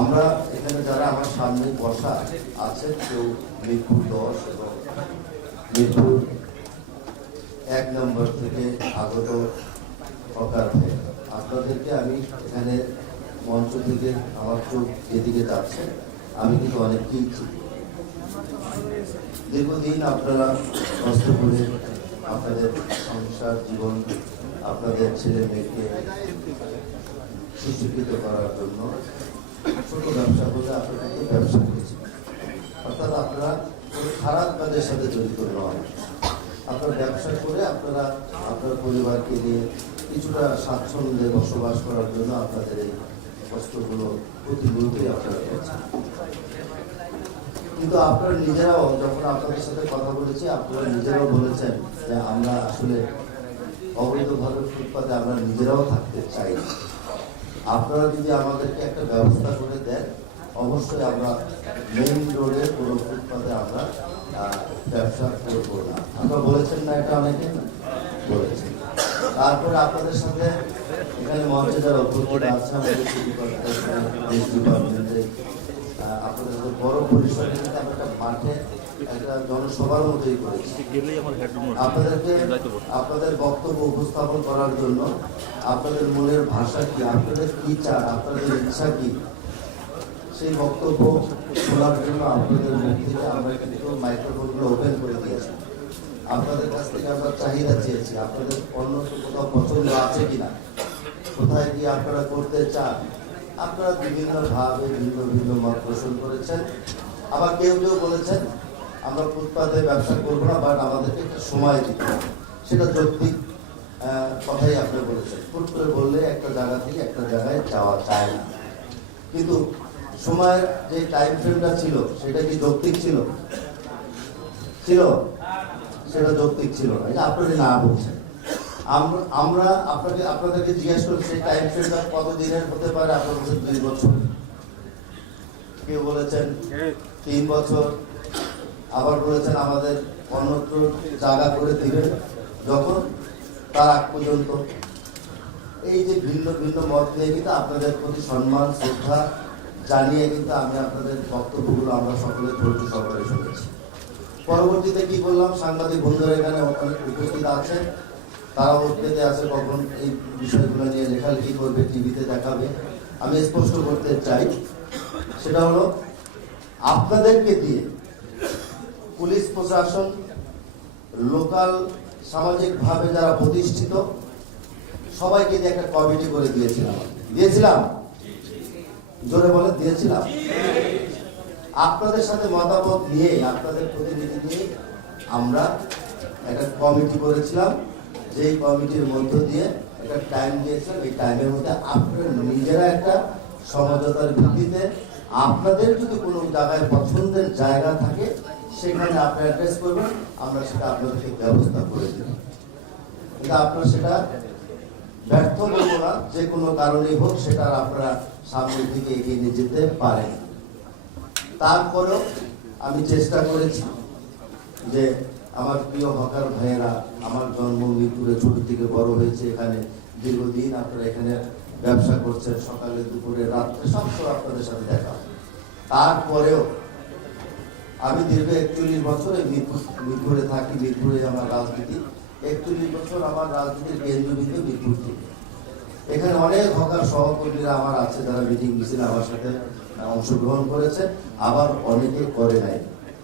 আমরা এখানে যারা আমার সামনে বসা আছেন, কেউ মিরপুর 10 এবং মিরপুর 1 নম্বর থেকে আগত হকার ভাই, আপনাদেরকে আমি এখানে মঞ্চ থেকে আমার চোখ যেদিকে যাচ্ছে আমি কিন্তু অনেককেই চিনি। দীর্ঘদিন আপনারা কষ্ট করে আপনাদের সংসার জীবন, আপনাদের ছেলে মেয়েকে সুশিক্ষিত করার জন্য ছোট ব্যবসা করে আপনারা কিন্তু ব্যবসা করেছেন। অর্থাৎ আপনারা কোনো খারাপ কাজের সাথে জড়িত নয়। আপনার ব্যবসা করে আপনারা আপনার পরিবারকে নিয়ে কিছুটা স্বাচ্ছন্দ্যে বসবাস করার জন্য আপনাদের এই কষ্টগুলো প্রতিমুহূর্তেই আপনারা করছেন। কিন্তু আপনারা নিজেরাও যখন আপনাদের সাথে কথা বলেছি, আপনারা নিজেরাও বলেছেন যে আমরা আসলে অবৈধভাবে ফুটপাতে আমরা নিজেরাও থাকতে চাই। আপনারা যদি আমাদেরকে একটা ব্যবস্থা করে দেন, অবশ্যই আমরা মেইন রোডের কোনো ফুটপাতে আমরা ব্যবসা করবো না। আপনারা বলেছেন না, এটা অনেকে বলেছেন। তারপরে আপনাদের সাথে এখানে মঞ্চে যারা উপস্থিত আছে আমাদের সিটি কর্পোরেশন ডিপার্টমেন্টে আপনাদের সাথে বড় পরিসরে আমরা একটা মাঠে একটা জনসভার মতোই করেছি। আপনাদেরকে আপনাদের বক্তব্য উপস্থাপন করার জন্য আপনাদের মনের ভাষা কি, আপনাদের কি চান, আপনাদের ইচ্ছা কি, সেই বক্তব্য শোনার জন্য আপনাদের মুখ থেকে আমরা কিন্তু মাইক্রোফোনগুলো ওপেন করে দিয়েছি। আপনাদের কাছ থেকে আমরা চাহিদা চেয়েছি, আপনাদের অন্য কোথাও পছন্দ আছে কিনা, কোথায় কি আপনারা করতে চান। আপনারা বিভিন্নভাবে ভিন্ন ভিন্ন মত পোষণ করেছেন। আবার কেউ কেউ বলেছেন আমরা ফুটপাতে ব্যবসা করবো না, বাট আমাদেরকে একটু সময় দিতে হবে। সেটা যৌক্তিক কথাই আপনি বলেছেন। ফুট করে বললে একটা জায়গা থেকে একটা জায়গায় যাওয়া যায় না, কিন্তু সময়ের যে টাইম ফ্রেমটা ছিল সেটা কি যৌক্তিক ছিল? ছিল, সেটা যৌক্তিক ছিল না। এটা আপনাদের না বলছেন। আমরা আপনাদেরকে জিজ্ঞেস করি সেই টাইম ফ্রেমটা কত দিনের হতে পারে। আপনার বলছেন 2 বছর, কেউ বলেছেন 3 বছর, আবার বলেছেন আমাদের অন্যত্র জায়গা করে দিবেন যখন তার আগ পর্যন্ত। এই যে ভিন্ন ভিন্ন মত নিয়ে কিন্তু আপনাদের প্রতি সম্মান শ্রদ্ধা জানিয়ে কিন্তু আমি আপনাদের বক্তব্যগুলো আমরা সকলে ধৈর্য সহকারে শুনেছি। পরবর্তীতে কি করলাম, সাংবাদিক বন্ধুরা এখানে অনেক উপস্থিত আছেন, তারা উৎপেতে আছে কখন এই বিষয়গুলো নিয়ে লেখালেখি করবে, টিভিতে দেখাবে। আমি স্পষ্ট করতে চাই, সেটা হলো আপনাদেরকে দিয়ে পুলিশ প্রশাসন, লোকাল সামাজিকভাবে যারা প্রতিষ্ঠিত সবাইকে দিয়ে একটা কমিটি করে দিয়েছিলাম। জোরে বলে দিয়েছিলাম। আপনাদের সাথে মতামত নিয়ে, আপনাদের প্রতিনিধি নিয়ে আমরা একটা কমিটি করেছিলাম, যেই কমিটির মধ্য দিয়ে একটা টাইম দিয়েছিলাম। এই টাইমের মধ্যে আপনারা নিজেরা একটা সমঝোতার ভিত্তিতে আপনাদের যদি কোনো জায়গায় পছন্দের জায়গা থাকে সেখানে আপনারা অ্যাড্রেস করবেন, আমরা সেটা আপনাদেরকে ব্যবস্থা করে দেব। কিন্তু আপনারা সেটা ব্যর্থ বলবো না, যে কোনো কারণেই হোক সেটা আপনারা সামনের দিকে এগিয়ে নিয়ে যেতে পারেন। তারপরেও আমি চেষ্টা করেছি যে আমার প্রিয় হকার ভাইয়েরা, আমার জন্ম মিরপুরে, ছোট থেকে বড় হয়েছে এখানে, দীর্ঘদিন আপনারা এখানে ব্যবসা করছেন, সকালে দুপুরে রাত্রে সবসময় আপনাদের সাথে দেখা। তারপরেও আমি দীর্ঘ 41 বছর মিরপুরে থাকি, মিরপুরে আমার রাজনীতি। 41 বছর আমার রাজনীতির কেন্দ্রবিন্দু মিরপুর থেকে। এখানে অনেক হকার সহকর্মীরা আমার আছে যারা মিটিং মিছিল আমার সাথে অংশগ্রহণ করেছে, আবার অনেকে করে নাই,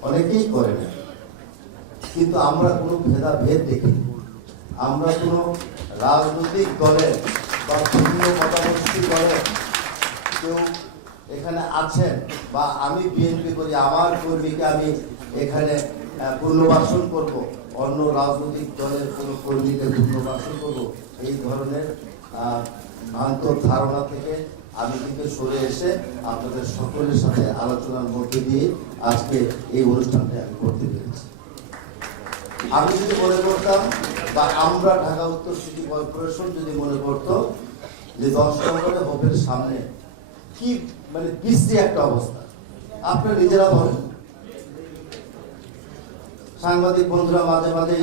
অনেকেই করে নাই। কিন্তু আমরা কোনো ভেদাভেদ দেখিনি। আমরা কোনো রাজনৈতিক দলের বা বিভিন্ন মতামতী দলের কেউ এখানে আছেন, বা আমি বিএনপি করি আমার কর্মীকে আমি এখানে পুনর্বাসন করব, অন্য রাজনৈতিক দলের কোনো কর্মীকে পুনর্বাসন করব, এই ধরনের ভ্রান্ত ধারণা থেকে আমি কিন্তু সরে এসে আপনাদের সকলের সাথে আলোচনার মধ্যে দিয়ে আজকে এই অনুষ্ঠানটা আমি করতে পেরেছি। আমি যদি মনে করতাম, বা আমরা ঢাকা উত্তর সিটি কর্পোরেশন যদি মনে করতো যে 10 নম্বরে হোপের সামনে কি মানে বিশ্রী একটা অবস্থা, আপনারা নিজেরা বলেন। সাংবাদিক বন্ধুরা মাঝে মাঝে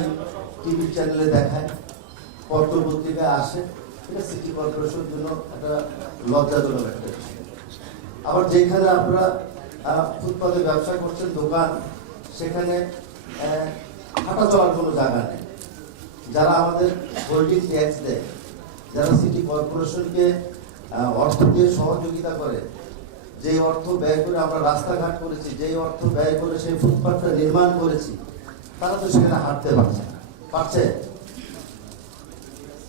টিভি চ্যানেলে দেখায়, পত্র পত্রিকায় আসে, এটা সিটি কর্পোরেশনের জন্য একটা লজ্জাজনক একটা বিষয়। আবার যেখানে আপনারা ফুটপাতে ব্যবসা করছেন দোকান, সেখানে হাঁটা চলার কোনো জায়গা নেই। যারা আমাদের হোল্ডিং ট্যাক্স দেয়, যারা সিটি কর্পোরেশনকে অর্থ দিয়ে সহযোগিতা করে, যেই অর্থ ব্যয় করে আমরা রাস্তাঘাট করেছি, যেই অর্থ ব্যয় করে সেই ফুটপাতটা নির্মাণ করেছি, তারা তো সেখানে হাঁটতে পারছে।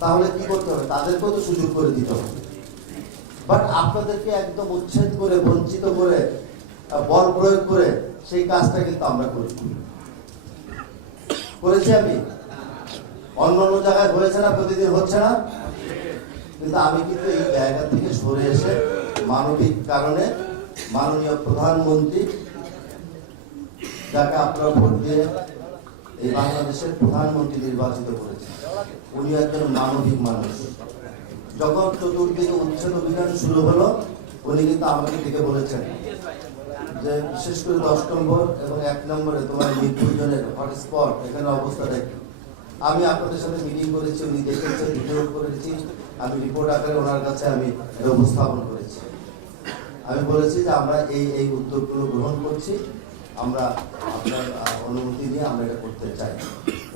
তাহলে কি করতে হবে? তাদেরকেও তো সুযোগ করে দিতে হবে। বাট আপনাদেরকে একদম উচ্ছেদ করে, বঞ্চিত করে, বল প্রয়োগ করে সেই কাজটা কিন্তু আমরা করেছি। আমি অন্য জায়গায় হয়েছে না, প্রতিদিন হচ্ছে না, কিন্তু আমি কিন্তু এই জায়গা থেকে সরে এসে মানবিক কারণে মাননীয় প্রধানমন্ত্রী, যাকে আপনারা ভোট দিয়ে এই বাংলাদেশের প্রধানমন্ত্রী নির্বাচিত করেছেন, উনি একজন মানবিক মানুষ। যখন চতুর্দিকে উচ্ছেদ অভিযান শুরু হলো, উনি কিন্তু আমাকে ডেকে বলেছেন যে বিশেষ করে 10 নম্বর এবং 1 নম্বরে তোমার মৃত্যুজনের হটস্পট, এখানে অবস্থাটা কি। আমি আপনাদের সাথে মিটিং করেছি, উনি দেখেছেন, ভিডিও করেছি, আমি রিপোর্ট আকারে ওনার কাছে আমি এটা উপস্থাপন করেছি। আমি বলেছি যে আমরা এই উদ্যোগগুলো গ্রহণ করছি, আমরা আপনার অনুমতি নিয়ে আমরা এটা করতে চাই।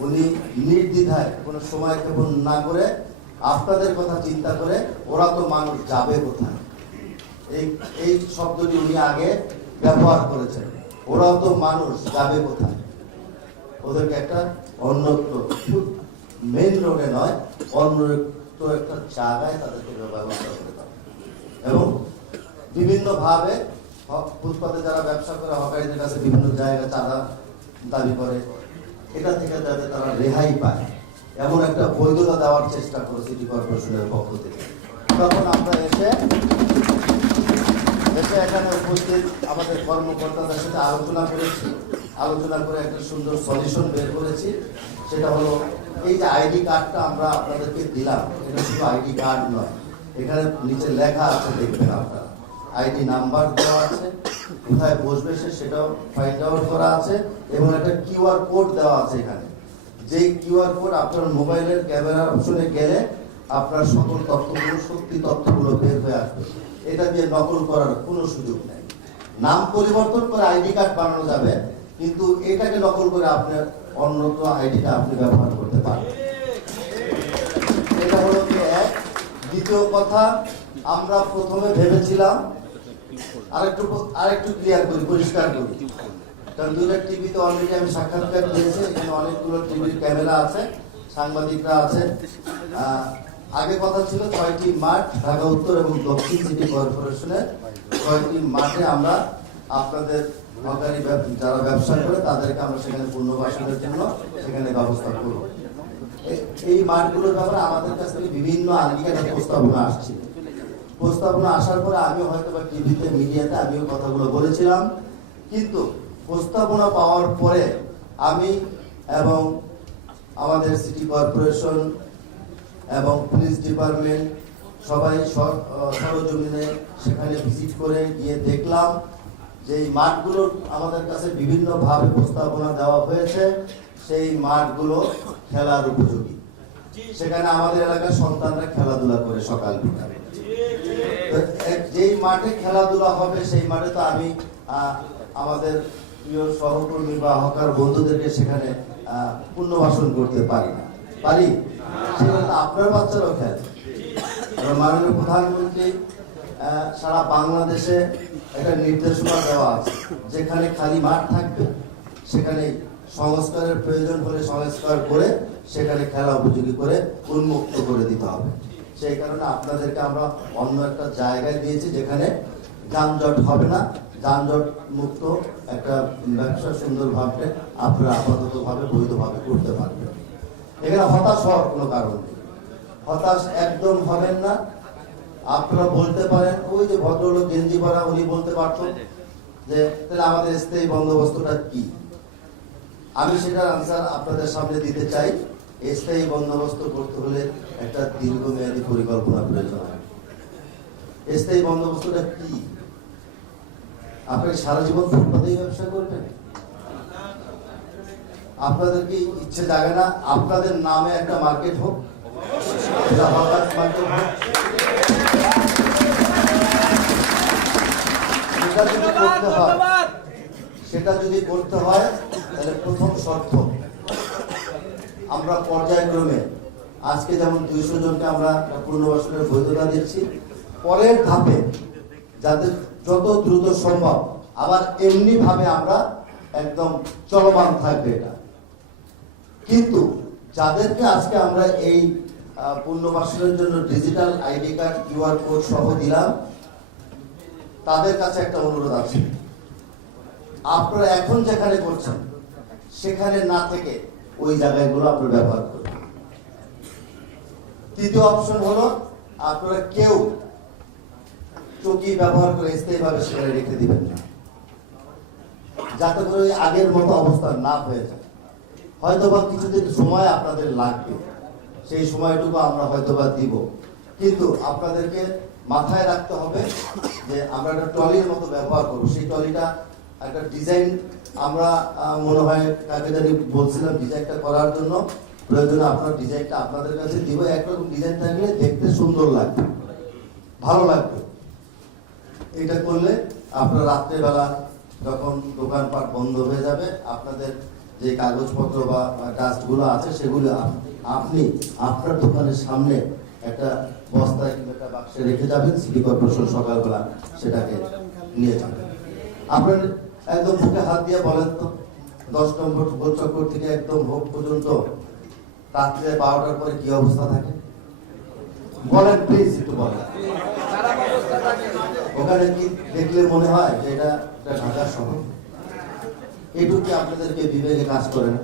উনি নির্দ্বিধায় কোনো সময় ক্ষেপণ না করে আপনাদের কথা চিন্তা করে, ওরা তো মানুষ যাবে কোথায়, এই শব্দটি উনি আগে ব্যবহার করেছেন। ওরাও তো মানুষ যাবে কোথায়, ওদেরকে একটা অন্যত্র, মেইন রোডে নয়, অন্যত্র একটা জায়গায় তাদেরকে ব্যবস্থা করে দেওয়া। এবং বিভিন্নভাবে ফুটপাতে যারা ব্যবসা করে, হকারিদের কাছে বিভিন্ন জায়গায় চাঁদা দাবি করে, এটা থেকে যাতে তারা রেহাই পায় এমন একটা বৈধতা দেওয়ার চেষ্টা করে সিটি কর্পোরেশনের পক্ষ থেকে। তখন আমরা এসে এখানে উপস্থিত আমাদের কর্মকর্তাদের সাথে আলোচনা করে একটা সুন্দর সলিউশন বের করেছি। সেটা হলো এই যে আইডি কার্ডটা আমরা আপনাদেরকে দিলাম, এটা শুধু আইডি কার্ড নয়, এখানে নিচে লেখা আছে, দেখবেন আপনারা, আইডি নাম্বার দেওয়া আছে, কোথায় বসবে সেটাও ফাইন্ড আউট করা আছে, এবং একটা কিউআর কোড দেওয়া আছে এখানে। যে কিউআর কোড আপনার মোবাইলের ক্যামেরা অপশনে গেলে আপনার সকল তথ্যগুলো, সত্যি তথ্যগুলো বের হয়ে আসবে। এটা দিয়ে নকল করার কোনো সুযোগ নেই। নাম পরিবর্তন করে আইডি কার্ড বানানো যাবে, কিন্তু এটাকে নকল করে আপনার অন্যত্র আইডিটা আপনি ব্যবহার করতে পারবেন। এটা হলো যে এক। দ্বিতীয় কথা, আমরা প্রথমে ভেবেছিলাম, আরেকটু ক্লিয়ার করি, পরিষ্কার করি, কারণ দুইটা টিভিতে অলরেডি আমি সাক্ষাৎকার দিয়েছি, এখানে অনেকগুলো টিভির ক্যামেরা আছে, সাংবাদিকরা আছে। আগে কথা ছিল 6টি মাঠ, ঢাকা উত্তর এবং দক্ষিণ সিটি কর্পোরেশনের 6টি মাঠে আমরা আপনাদের সরকারি যারা ব্যবসা করে তাদেরকে আমরা সেখানে পুনর্বাসনের জন্য সেখানে ব্যবস্থা করব। এই মাঠগুলোর ব্যাপারে আমাদের কাছ থেকে বিভিন্ন আঙ্গিকের প্রস্তাবনা আসছে। প্রস্তাবনা আসার পরে আমি হয়তো বা টিভিতে, মিডিয়াতে আমিও কথাগুলো বলেছিলাম, কিন্তু প্রস্তাবনা পাওয়ার পরে আমি এবং আমাদের সিটি কর্পোরেশন এবং পুলিশ ডিপার্টমেন্ট সবাই সরজমিনে সেখানে ভিজিট করে গিয়ে দেখলাম যে এই মাঠগুলো আমাদের কাছে বিভিন্নভাবে প্রস্তাবনা দেওয়া হয়েছে, সেই মাঠগুলো খেলার উপযোগী। সেখানে আমাদের এলাকার সন্তানরা খেলাধুলা করে সকাল বিকাল। যেই মাঠে খেলাধুলা হবে সেই মাঠে তো আমি আমাদের প্রিয় সহকর্মী বা হকার বন্ধুদেরকে সেখানে পুনর্বাসন করতে পারি না, পারি? সেখানে আপনার বাচ্চারাও খেলে। মাননীয় প্রধানমন্ত্রী সারা বাংলাদেশে একটা নির্দেশনা দেওয়া আছে, যেখানে খালি মাঠ থাকবে সেখানে সংস্কারের প্রয়োজন হলে সংস্কার করে সেখানে খেলা উপযোগী করে উন্মুক্ত করে দিতে হবে। সেই কারণে আপনাদেরকে আমরা অন্য একটা জায়গায় দিয়েছি, যেখানে যানজট হবে না, যানজট মুক্ত একটা ব্যবসা সুন্দরভাবে আপনারা আপাততভাবে বৈধভাবে করতে পারবেন। এখানে হতাশ হওয়ার কোনো কারণ নেই, হতাশ একদম হবেন না। আপনারা বলতে পারেন, ওই যে ভদ্রলোক গেঞ্জি পরা, উনি বলতে পারতেন যে তাহলে আমাদের স্থায়ী বন্দোবস্তটা কি। আমি সেটার আনসার আপনাদের সামনে দিতে চাই। স্থায়ী বন্দোবস্ত করতে হলে একটা দীর্ঘমেয়াদী পরিকল্পনা প্রয়োজন হয়। স্থায়ী বন্দোবস্তটা কি? আপনারা সারা জীবন ফুটপাতেই ব্যবসা করবেন? আপনাদের কি ইচ্ছে জাগে না আপনাদের নামে একটা মার্কেট হোক, মার্কেট হোক? সেটা যদি করতে হয় তাহলে প্রথম শর্ত আমরা পর্যায়ক্রমে আজকে যেমন 200 জনকে আমরা পুনর্বাসনের বৈধতা দিচ্ছি, পরের ধাপে যাতে যত দ্রুত সম্ভব আবার এমনি ভাবে আমরা একদম চলমান থাকবে এটা। কিন্তু যাদেরকে আজকে আমরা এই পুনর্বাসনের জন্য digital ID card, QR code সহ দিলাম, তাদের কাছে একটা অনুরোধ আছে, আপনারা এখন যেখানে করছেন সেখানে না থেকে ওই জায়গাগুলো আপনারা ব্যবহার করবেন। তৃতীয় অপশন হলো আপনারা কেউ চকি ব্যবহার করে স্থায়ীভাবে সেখানে রেখে দিবেন না, যাতে করে ওই আগের মতো অবস্থা না হয়ে যায়। হয়তোবা কিছুদিন সময় আপনাদের লাগবে, সেই সময়টুকু আমরা হয়তোবা দিব, কিন্তু আপনাদেরকে মাথায় রাখতে হবে যে আমরা একটা ট্রলির মতো ব্যবহার করবো। সেই ট্রলিটা একটা ডিজাইন আমরা মনে হয় কাকে জানি বলছিলাম ডিজাইনটা করার জন্য, প্রয়োজনে আপনার ডিজাইনটা আপনাদের কাছে দিব। একরকম ডিজাইন থাকলে দেখতে সুন্দর লাগবে, ভালো লাগবে। এটা করলে আপনার রাত্রেবেলা যখন দোকানপাট বন্ধ হয়ে যাবে, আপনাদের যে কাগজপত্র বা ডাস্টগুলো আছে সেগুলো আপনি আপনার দোকানের সামনে একটা বস্তায় কিংবা একটা বাক্সে রেখে যাবেন, সিটি কর্পোরেশন সকালবেলা সেটাকে নিয়ে যাবেন। আপনার একদম বুকে হাত দিয়ে বলেন তো, 10 নম্বর গোলচক্কর থেকে একদম ভোগ পর্যন্ত রাত্রে 12টার পরে কি অবস্থা থাকে বলেন, প্লিজ একটু বলেন। ওখানে কি দেখলে মনে হয় যে এটা ঢাকা শহর? এটুকু কি আপনাদেরকে বিবেকে কাজ করে না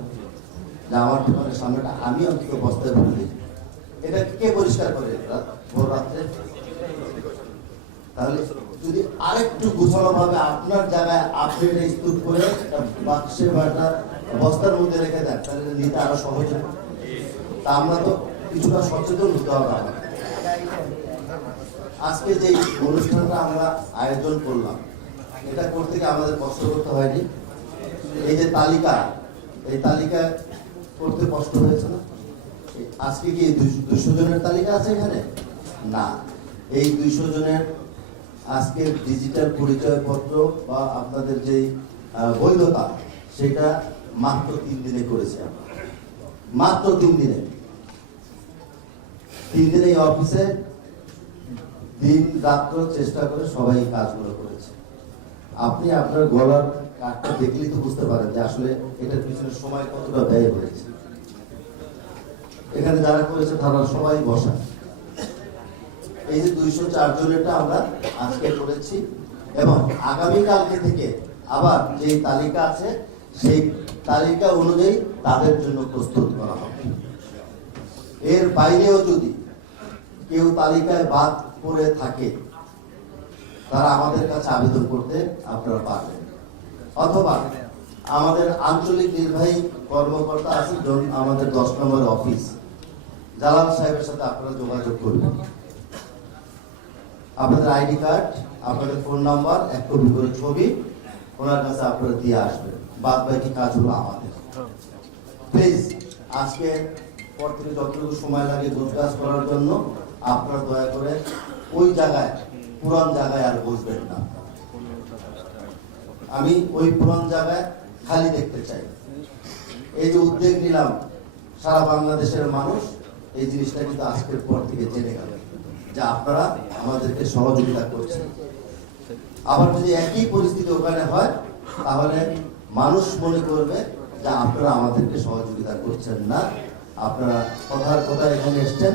যে আমার দোকানের সামনেটা আমি অন্তত বস্তায় ভরে দিই? এটা কে পরিষ্কার করে ভোর রাত্রে? তাহলে যদি আরেকটু গোছানো ভাবে আপনার জায়গায় আপনি এটা স্তূপ করে বাক্সে বা একটা বস্তার মধ্যে রেখে দেন, তাহলে নিতে আরো সহজ হয়। তা আমরা তো কিছুটা সচেতন হতে হবে। আজকে যে অনুষ্ঠানটা আমরা আয়োজন করলাম, এটা করতে গিয়ে আমাদের কষ্ট করতে হয়নি। এই যে তালিকা, এই তালিকা করতে কষ্ট হয়েছে না? আজকে কি 200 জনের তালিকা আছে এখানে? না, এই 200 জনের আজকে ডিজিটাল পরিচয়পত্র বা আপনাদের যে বৈধতা, সেটা মাত্র 3 দিনে করেছে। মাত্র 3 দিনে। 3 দিনে এই অফিসে দিন রাত্র চেষ্টা করে সবাই এই কাজগুলো করেছে। আপনি আপনার গলার কাঠটা দেখলেই তো বুঝতে পারেন যে আসলে এটার পিছনে সময় কতটা ব্যয় হয়েছে। এখানে যারা করেছে তারা সবাই বসা। এই যে 204 জনেরটা আমরা আজকে করেছি, এবং আগামীকালকে থেকে আবার যে তালিকা আছে সেই তালিকা অনুযায়ী তাদের জন্য প্রস্তুত করা হবে। এর বাইরেও যদি কেউ তালিকায় বাদ পড়ে থাকে, তারা আমাদের কাছে আবেদন করতে আপনারা পারবেন, অথবা আমাদের আঞ্চলিক নির্বাহী কর্মকর্তা আছে আমাদের 10 নম্বর অফিস, জালাল সাহেবের সাথে আপনারা যোগাযোগ করবেন। আপনাদের আইডি কার্ড, আপনাদের ফোন নাম্বার, 1 কপি করে ছবি ওনার কাছে আপনারা দিয়ে আসবেন। বাদ বাকি কাজগুলো আমাদের। প্লিজ আজকে পর থেকে যতটুকু সময় লাগে গোছগাছ করার জন্য আপনারা দয়া করে ওই জায়গায়, পুরান জায়গায় আর বসবেন না। আমি ওই পুরান জায়গায় খালি দেখতে চাই। এই যে উদ্যোগ নিলাম, সারা বাংলাদেশের মানুষ এই জিনিসটা কিন্তু আজকের পর থেকে জেনে গেল যে আপনারা আমাদেরকে সহযোগিতা করছেন। আবার যদি একই পরিস্থিতি ওখানে হয়, তাহলে মানুষ মনে করবে যে আপনারা আমাদেরকে সহযোগিতা করছেন না। আপনারা কথার কথা এখানে এসছেন,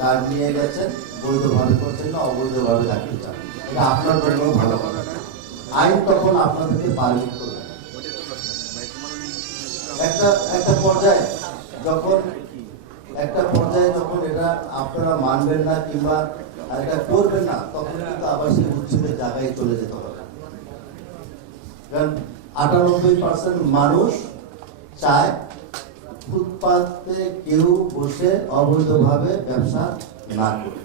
কার্ড নিয়ে গেছেন, বৈধভাবে করছেন না, অবৈধভাবে রাখতে চান। এটা আপনার জন্য ভালো হবে। আইন তখন আপনাদেরকে পারমিট করবে। একটা পর্যায়ে যখন এটা আপনারা মানবেন না কিংবা এটা করবেন না, তখন কিন্তু আবার সেই উচ্ছেদের জায়গায় চলে যেতে হবে। কারণ 98% মানুষ চায় ফুটপাতে কেউ বসে অবৈধভাবে ব্যবসা না করে।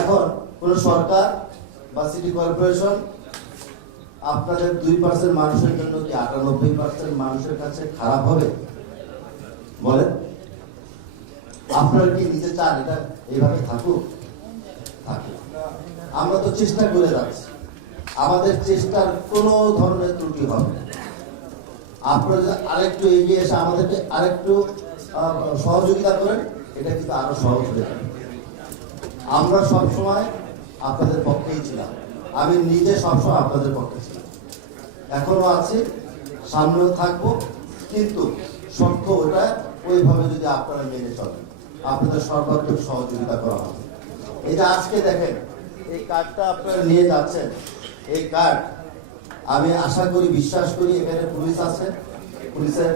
এখন কোন সরকার বা সিটি কর্পোরেশন আপনাদের 2% মানুষের জন্য কি 98% মানুষের কাছে খারাপ হবে? বলেন, আপনারা কি নিজে চান এটা এইভাবে থাকুক? আমরা তো চেষ্টা করে যাচ্ছি। আমাদের চেষ্টার কোনো ধরনের ত্রুটি হবে না। আপনারা যদি আরেকটু এগিয়ে এসে আমাদেরকে আরেকটু সহযোগিতা করেন, এটা কিন্তু আরো সহজ হয়ে যাবে। আমরা সবসময় আপনাদের পক্ষেই ছিলাম, আমি নিজে সবসময় আপনাদের পক্ষে ছিলাম, এখনো আছি, সামনেও থাকবো। কিন্তু শর্ত ওটা ওইভাবে যদি আপনারা মেনে চলেন, আপনাদের সর্বাত্মক সহযোগিতা করা হবে। এই যে আজকে দেখেন এই কার্ডটা আপনারা নিয়ে যাচ্ছেন, এই কার্ড আমি আশা করি, বিশ্বাস করি এখানে পুলিশ আছে, পুলিশের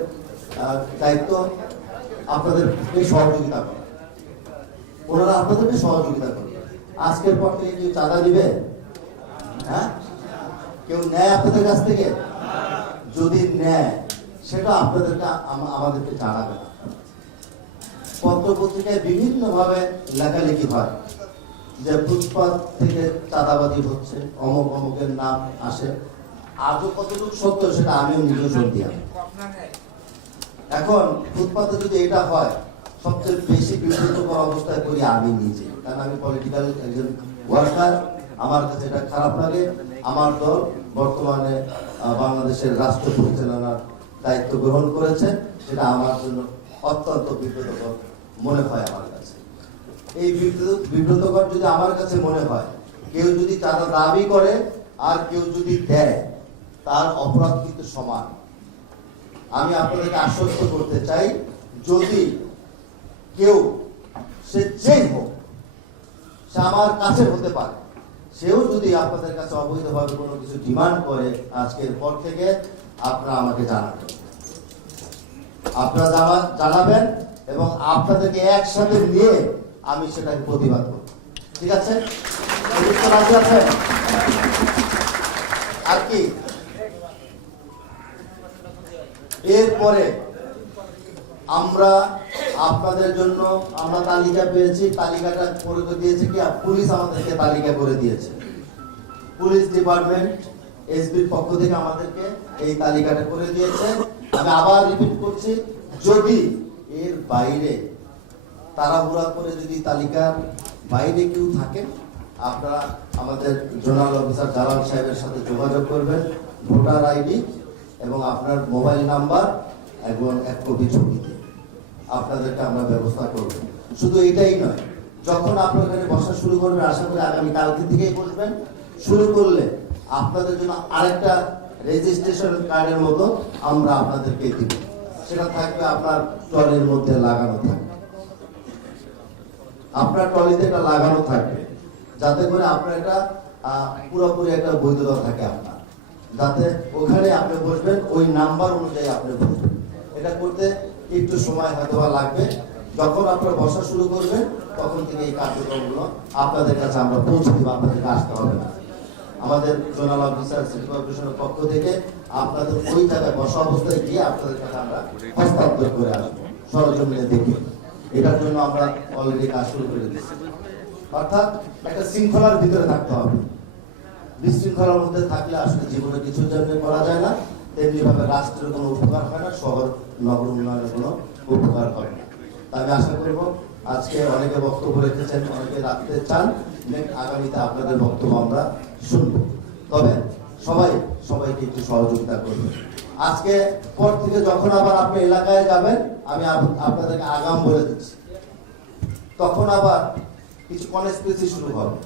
দায়িত্ব আপনাদেরকে সহযোগিতা করা, ওনারা আপনাদেরকে সহযোগিতা করবে। আজকের পর থেকে কেউ চাঁদা দিবে? হ্যাঁ, কেউ নেয় আপনাদের কাছ থেকে? যদি নেয় সেটা আপনাদেরকে আমাদেরকে জানাবে না। পত্র পত্রিকায় বিভিন্ন ভাবে লেখালেখি হয় যে ফুটপাত থেকে চাঁদাবাজি হচ্ছে, অমুক অমুকের নাম আসে। আজও কতটুকু সত্য সেটা আমিও নিজেও শুনতে। এখন ফুটপাতে যদি এটা হয়, সবচেয়ে বেশি বিব্রতকর অবস্থায় করি আমি নিজে, কারণ আমি পলিটিক্যাল একজন ওয়ার্কার। আমার কাছে এটা খারাপ লাগে। আমার দল বর্তমানে বাংলাদেশের রাষ্ট্র পরিচালনার দায়িত্ব গ্রহণ করেছে, সেটা আমার জন্য অত্যন্ত বিব্রতকর মনে হয় আমার কাছে। এই বিব্রতকর যদি আমার কাছে মনে হয়, কেউ যদি চাঁদা দাবি করে আর কেউ যদি দেয়, তার অপরাধ কিন্তু সমান। আমি আপনাদেরকে আশ্বস্ত করতে চাই, যদি কেউ, সে যেই হোক, সে আমার কাছে হতে পারে, সেও যদি আপনাদের কাছে অবৈধভাবে কোনো কিছু ডিমান্ড করে, আজকের পর থেকে আপনারা আমাকে জানাবেন। আপনারা জানাবেন এবং আপনাদেরকে একসাথে নিয়ে আমি সেটাকে প্রতিবাদ করব। ঠিক আছে? রাজি আছেন? আর কি এরপরে আমরা আপনাদের জন্য আমরা তালিকা পেয়েছি, তালিকাটা করে দিয়েছে কি পুলিশ, আমাদেরকে তালিকা করে দিয়েছে। পুলিশ ডিপার্টমেন্ট এসবির পক্ষ থেকে আমাদেরকে এই তালিকাটা করে দিয়েছে। আমি আবার রিপিট করছি, যদি এর বাইরে তাড়াহুড়া করে যদি তালিকার বাইরে কেউ থাকে, আপনারা আমাদের জোনাল অফিসার জালাল সাহেবের সাথে যোগাযোগ করবেন, ভোটার আইডি এবং আপনার মোবাইল নাম্বার এবং এক কপি ছবি দিয়ে আপনাদেরকে আমরা ব্যবস্থা করব। শুধু এটাই নয়, যখন আপনারা এখানে বসা শুরু করবেন, আশা করি আগামী কালকে থেকেই বসবেন, শুরু করলে আপনাদের জন্য আরেকটা রেজিস্ট্রেশন কার্ডের মতো আমরা আপনাদেরকে দিব। সেটা থাকবে আপনার ট্রলির মধ্যে লাগানো থাকবে, আপনার ট্রলিতে এটা লাগানো থাকবে, যাতে করে আপনার এটা পুরোপুরি একটা বৈধতা থাকে আপনার, যাতে ওখানে আপনি বসবেন, ওই নাম্বার অনুযায়ী আপনি বসবেন। এটা করতে একটু সময় হয়তো লাগবে। যখন আপনারা বসা শুরু করবেন, তখন থেকে এই কার্যক্রমগুলো আপনাদের কাছে আমরা পৌঁছে দিব, আপনাদেরকে আসতে হবে না। আমাদের জোনাল অফিসার সিটি কর্পোরেশনের পক্ষ থেকে আপনাদের ওই জায়গায় বসা অবস্থায় গিয়ে আপনাদের কাছে আমরা হস্তান্তর করে আসবো সরজমিনে দেখে। এটার জন্য আমরা অলরেডি কাজ শুরু করে দিচ্ছি। অর্থাৎ একটা শৃঙ্খলার ভিতরে থাকতে হবে। বিশৃঙ্খলার মধ্যে থাকলে আসলে জীবনে কিছুর জন্য করা যায় না, তেমনি ভাবে রাষ্ট্রের কোনো উপকার হয় না, শহর নগর উন্নয়নের কোনো উপকার হয় না। আমি আশা করব আজকে অনেকে বক্তব্য রেখেছেন, অনেকে রাখতে চান, আগামীতে আপনাদের বক্তব্য আমরা শুনবো। তবে সবাইকে একটু সহযোগিতা করবে। আজকে পর থেকে যখন আবার আপনি এলাকায় যাবেন, আমি আপনাদেরকে আগাম বলে দিচ্ছি, তখন আবার কিছু কনস্পিরেসি শুরু হবে,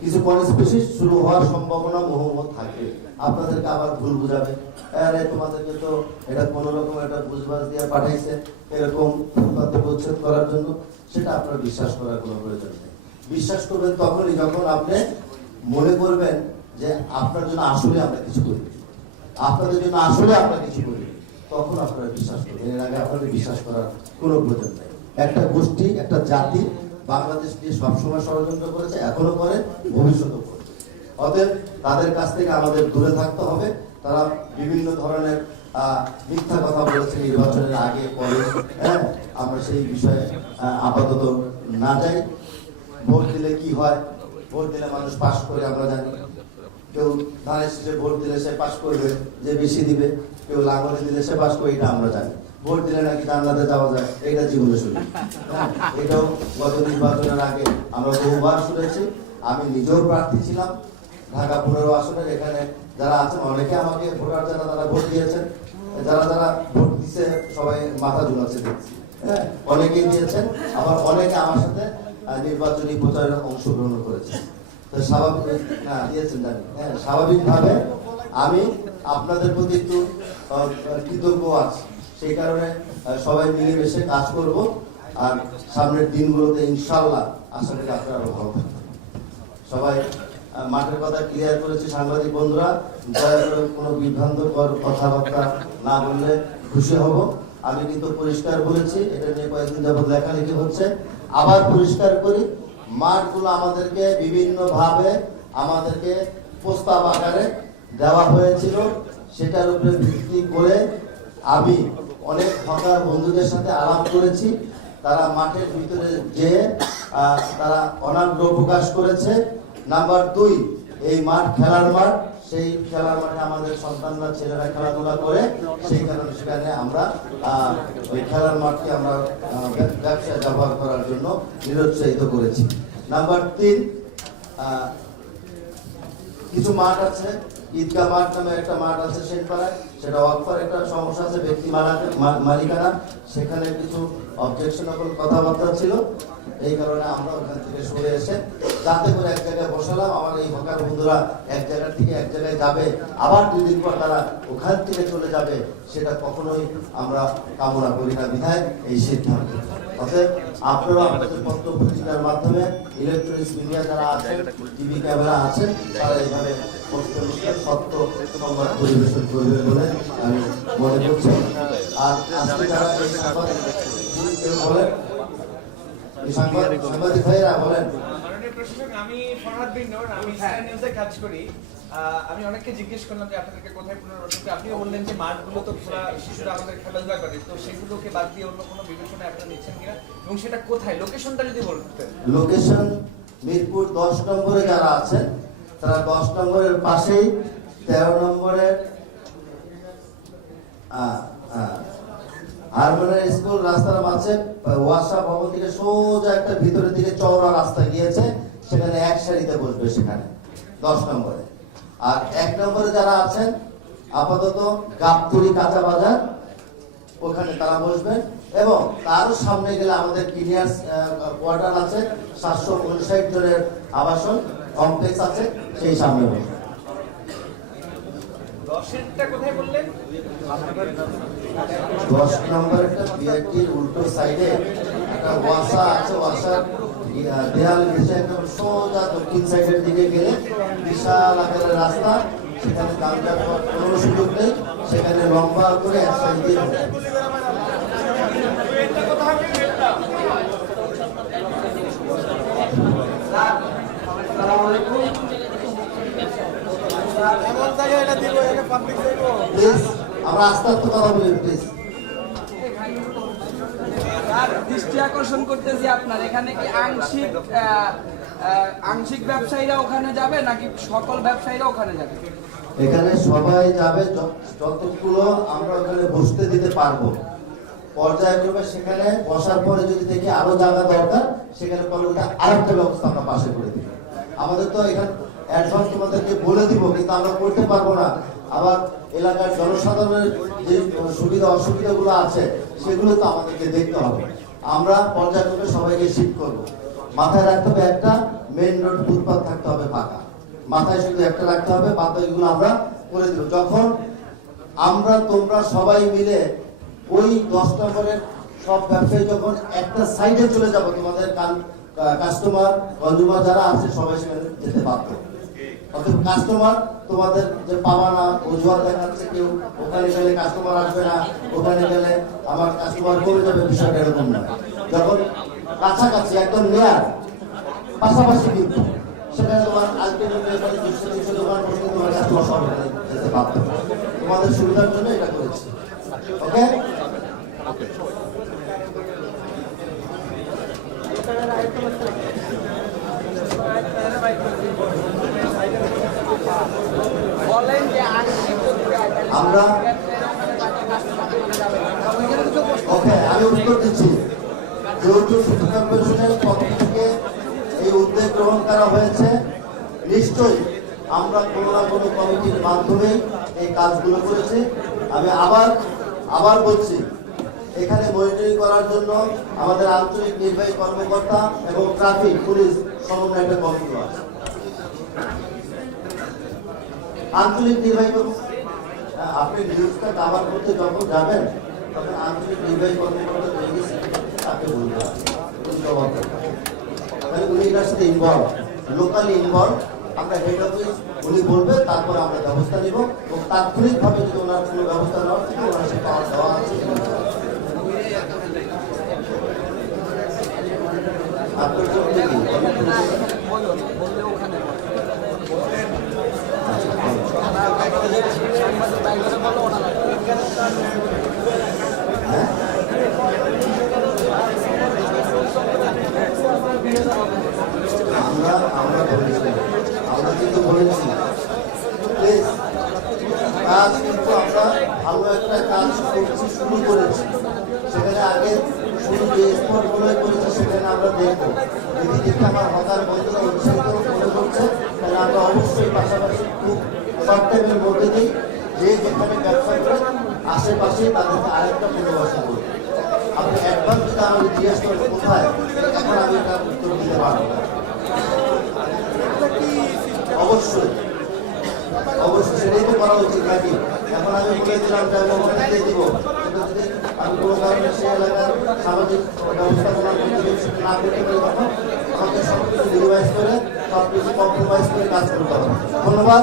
কিছু কনস্পিরেসি শুরু হওয়ার সম্ভাবনা মোহাম্মদ থাকে। আপনাদেরকে আবার ভুল বুঝাবে, আরে তোমাদেরকে তো এটা কোন রকম একটা বুঝবাজ দিয়ে পাঠাইছে এরকম উচ্ছেদ করার জন্য। সেটা আপনার বিশ্বাস করার কোনো প্রয়োজন নেই। বিশ্বাস করবেন তখনই যখন আপনি মনে করবেন যে আপনার জন্য আসলে আমরা কিছু করি, আপনাদের জন্য আসলে আমরা কিছু করি, তখন আপনারা বিশ্বাস করবেন। এর আগে আপনাদের বিশ্বাস করার কোনো প্রয়োজন নেই। একটা গোষ্ঠী, একটা জাতি বাংলাদেশ নিয়ে সবসময় ষড়যন্ত্র করেছে, এখনো করে, ভবিষ্যতেও করবে। অতএব তাদের কাছ থেকে আমাদের দূরে থাকতে হবে। তারা বিভিন্ন ধরনের মিথ্যা কথা বলেছে নির্বাচনের আগে পরে, হ্যাঁ, আমরা সেই বিষয়ে আপাতত না যাই। ভোট দিলে কি হয়? ভোট দিলে মানুষ পাস করে আমরা জানি। কেউ ধানের শীষে ভোট দিলে সে পাস করবে, যে বেশি দিবে। কেউ লাঙ্গলে দিলে সে পাস করবে, এটা আমরা জানি। ভোট দিলে নাকি জানলাতে যাওয়া যায়, এটা জীবনে শুনি। এটাও গত নির্বাচনের আগে আমরা বহুবার শুনেছি। আমি নিজেও প্রার্থী ছিলাম ঢাকা 15 আসনের। এখানে যারা আছেন অনেকে আমাকে ভোটার যারা তারা ভোট দিয়েছেন, যারা যারা ভোট দিচ্ছে সবাই মাথা ঝুলাচ্ছে দেখছি, হ্যাঁ অনেকেই দিয়েছেন, আবার অনেকে আমার সাথে নির্বাচনী প্রচারে অংশগ্রহণ করেছেন। তো স্বাভাবিক না দিয়েছেন জানি, হ্যাঁ স্বাভাবিকভাবে আমি আপনাদের প্রতি একটু কৃতজ্ঞ আছি। সেই কারণে সবাই মিলেমিশে কাজ করব, আর সামনের দিনগুলোতে ইনশাল্লাহ আশা করি আপনারা আরো ভালো থাকবেন। সবাই মাঠের কথা ক্লিয়ার করেছে। সাংবাদিক বন্ধুরা দয়া করে কোনো বিভ্রান্তকর কথাবার্তা না বললে খুশি হব। আমি কিন্তু পরিষ্কার বলেছি, এটা নিয়ে কয়েকদিন যাবত লেখালেখি হচ্ছে, আবার পরিষ্কার করি, মাঠগুলো আমাদেরকে বিভিন্ন ভাবে আমাদেরকে প্রস্তাব আকারে দেওয়া হয়েছিল। সেটার উপরে ভিত্তি করে আমি অনেক হকার বন্ধুদের সাথে আলাপ করেছি। তারা মাঠের ভিতরে যে তারা অনাগ্রহ প্রকাশ করেছে। নাম্বার 2, এই মাঠ খেলার মাঠ, সেই খেলার মাঠে আমাদের সন্তানরা ছেলেরা খেলাধুলা করে, সেই কারণে সেখানে আমরা ওই খেলার মাঠকে আমরা ব্যবসায় ব্যবহার করার জন্য নিরুৎসাহিত করেছি। নাম্বার 3, কিছু মাঠ আছে, ঈদগাহ মাঠ নামে একটা মাঠ আছে শেখপাড়ায়, সেটা ওয়াকফের একটা সমস্যা আছে, ব্যক্তি মালিকানা, সেখানে কিছু অবজেকশনেবল কথাবার্তা ছিল। এই কারণে আমরা ওখান থেকে সরে এসে যাতে করে এক জায়গায় বসালাম, আমার এই হকার বন্ধুরা এক জায়গা থেকে এক জায়গায় যাবে, আবার 2 দিন পর তারা ওখান থেকে চলে যাবে, সেটা কখনোই আমরা কামনা করি না, বিধায় এই সিদ্ধান্ত। অতএব আপনারা আপনাদের পত্র-পত্রিকার মাধ্যমে, ইলেকট্রনিক্স মিডিয়া যারা আছেন, টিভি ক্যামেরা আছেন, তারা এইভাবে সত্য সংবাদ পরিবেশন করবে বলে আমি মনে করছি। আর আজকে যারা এই বলেন, সাংবাদিক ভাইয়েরা বলেন। মাননীয় প্রশাসক, আমি ফরহাদ বিন নূর, আমি স্টার নিউজে কাজ করি। আমি অনেককে জিজ্ঞেস করলাম যে আপনাদেরকে কোথায় পুনর্বাসন, আপনিও বললেন যে মাঠগুলো তো শিশুরা আমাদের খেলাধুলা করে, তো সেগুলোকে বাদ দিয়ে অন্য কোনো বিবেচনা আপনারা নিচ্ছেন কিনা, এবং সেটা কোথায়, লোকেশনটা যদি বলতেন। লোকেশন মিরপুর 10 নম্বরে যারা আছেন, তারা 10 নম্বরের পাশেই 13 নম্বরের হারমোনিয়াম স্কুল রাস্তার মাঝে ওয়াসা ভবন থেকে সোজা একটা ভিতরের দিকে চওড়া রাস্তা গিয়েছে, সেখানে এক সারিতে বসবে, সেখানে 10 নম্বরে। আর 1 নম্বরে যারা আছেন আপাতত গাবতলী কাঁচা বাজার, ওখানে তারা বসবেন। এবং তারও সামনে গেলে আমাদের কিনিয়ার্স কোয়ার্টার আছে, 759 জনের আবাসন কমপ্লেক্স আছে, সেই সামনে বসবেন। 10-এরটা কোথায় বললেন? 10 নম্বরটা বিআরটির উল্টো সাইডে একটা ওয়াসা আছে, ওয়াসার দেয়াল ঘেঁষে একদম সোজা দক্ষিণ সাইডের দিকে গেলে বিশাল আকারের রাস্তা, সেখানে দামদার কোনো সুযোগ নেই, সেখানে লম্বা করে এক সাইড দিয়ে আমরা আস্তে আস্তে কথা বলি প্লিজ। দৃষ্টি আকর্ষণ করতেছি আপনার এখানে কি আংশিক ব্যবসায়ীরা ওখানে যাবে নাকি সকল ব্যবসায়ীরা ওখানে যাবে? এখানে সবাই যাবে, যতগুলো আমরা ওখানে বসতে দিতে পারবো পর্যায়ক্রমে। সেখানে বসার পরে যদি দেখি আরো জায়গা দরকার, সেখানে পরে ওটা আরেকটা ব্যবস্থা আমরা পাশে করে দিব। আমাদের তো এখানে অ্যাডভান্স তোমাদেরকে বলে দিব, কিন্তু আমরা করতে পারবো না। আবার এলাকার জনসাধারণের যে সুবিধা অসুবিধাগুলো আছে, সেগুলো তো আমাদেরকে দেখতে হবে। আমরা পর্যায়ক্রমে সবাইকে শিফট করবো। মাথায় রাখতে হবে একটা মেইন রোড ফুটপাথ থাকতে হবে ফাঁকা, মাথায় শুধু একটা রাখতে হবে, বাকিগুলো আমরা করে দিব। যখন আমরা তোমরা সবাই মিলে ওই 10 নম্বরের সব ব্যবসায়ী যখন একটা সাইডে চলে যাব, তোমাদের কাস্টমার কনজিউমার যারা আছে সবাই সেখানে যেতে বাধ্য। অর্থাৎ কাস্টমার তোমাদের যে পাবা না, অজুহাত দেখাচ্ছে কেউ, ওখানে গেলে কাস্টমার আসবে না, ওখানে গেলে আমার কাস্টমার কমে যাবে, বিষয়টা এরকম না। যখন কাছাকাছি একদম নেয়ার পাশাপাশি কিন্তু সেখানে তোমার আলটিমেটলি 200-300 দোকান বসে তোমার কাস্টমার সব যেতে বাধ্য। তোমাদের সুবিধার জন্য এটা করেছি। ওকে, আমরা ওকে আমি উত্তর দিচ্ছি। যেহেতু সিটি কর্পোরেশনের পক্ষ থেকে এই উদ্যোগ গ্রহণ করা হয়েছে, নিশ্চয়ই আমরা কোনো না কোনো কমিটির মাধ্যমে এই কাজগুলো করেছি। আমি আবার বলছি, এখানে মনিটরিং করার জন্য আমাদের আঞ্চলিক নির্বাহী কর্মকর্তা এবং ট্রাফিক পুলিশ সমন্বয় একটা কমিটি আছে। আঞ্চলিক নির্বাহী আপনি নিউজটা কাভার করতে যখন যাবেন তখন আঞ্চলিক নির্বাহী কর্মকর্তা তাকে বলতে হবে, উনি এটার সাথে ইনভলভ, লোকালি ইনভলভ। আমরা হেড অফিস উনি বলবে, তারপরে আমরা ব্যবস্থা নিব এবং তাৎক্ষণিকভাবে যদি ওনার কোনো ব্যবস্থা নেওয়া থাকে ওনার সাথে পাওয়া দেওয়া আছে। আপনার জন্য কি বললে ওখানে আমরা কিন্তু বলেছি কাজ কিন্তু আমরা ভালো একটা কাজ করছি, শুরু করেছি। সেখানে আগে শুরু যে স্পটগুলো করেছি সেখানে আমরা দেখবো, যদি দেখে আমার হকার বন্ধুরা উৎসাহিত মনে করছে তাহলে আমরা অবশ্যই পাশাপাশি খুব শর্ট টাইমের মধ্যে দিই যে যেখানে ব্যবসা করে আশেপাশে তাদেরকে আরেকটা পুনর্বাসন করবো। আপনি অ্যাডভান্স যদি আমাকে জিজ্ঞেস করেন কোথায়, তখন আমি এটা উত্তর দিতে পারবো না। অবশ্যই সেটাই তো করা উচিত নাকি? এখন আমি বলে দিলাম যে আমি ওখানে দিয়ে দিব, কিন্তু যদি আমি কোনো কারণে সে এলাকার সামাজিক ব্যবস্থাপনা না করতে পারি তখন আমাকে সবকিছু রিভাইজ করে সবকিছু কম্প্রোমাইজ করে কাজ করতে হবে। ধন্যবাদ।